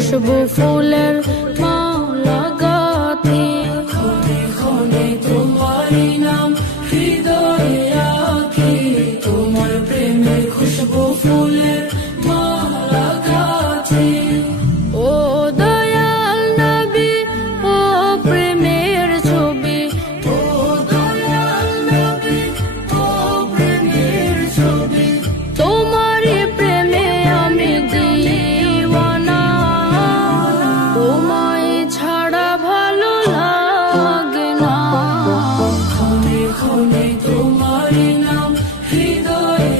খুশবু ফুলের মালা গাঁথি। ক্ষণে ক্ষণে তোমারই নাম হৃদয়ে আঁকি, তোমার প্রেমের খুশবু ফুলের মালা গাঁথি। ও দয়াল নবী, ও প্রেমের ছবি, ও দয়াল নবী, ও প্রেমের ছবি, তোমারই প্রেমে আমি দিওয়ানা। তোমায় ছাড়া ভালো লাগে না। ক্ষণে ক্ষণে তোমারই নাম হৃদয়ে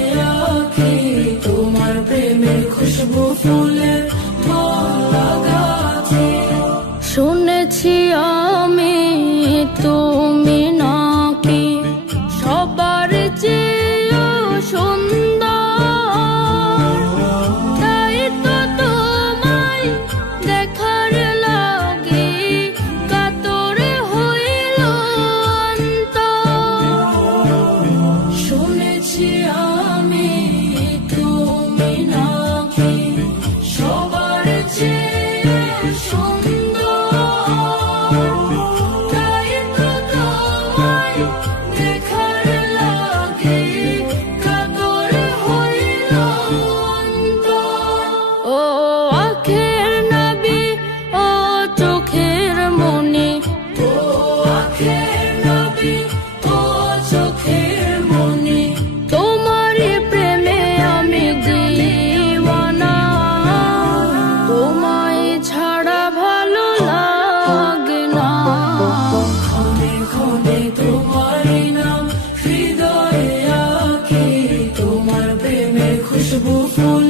আঁকি, তোমার প্রেমের খুশবু ফুলের মালা গাঁথি। শুনেছি আমি তুমি নাকি সবার চেয়েও সুন্দর, তাই তো তোমায় দেখার লাগি কাতর হইল অন্তর। শুনেছি আমি তুমি নাকি সবার চেয়ে সুন্দর, তাই তো তোমায় দেখার লাগি কাতর হইল অন্তর। ও আখের নবী, ও চোখের মনি, ও আখের নবী, ও চোখের মনি, তোমারই প্রেমে আমি দিওয়ানা। তোমায় ছাড়া ভালো লাগে না। ক্ষণে ক্ষণে তোমারই নাম হৃদয়ে আঁকি, তোমার প্রেমের খুশবু ফুল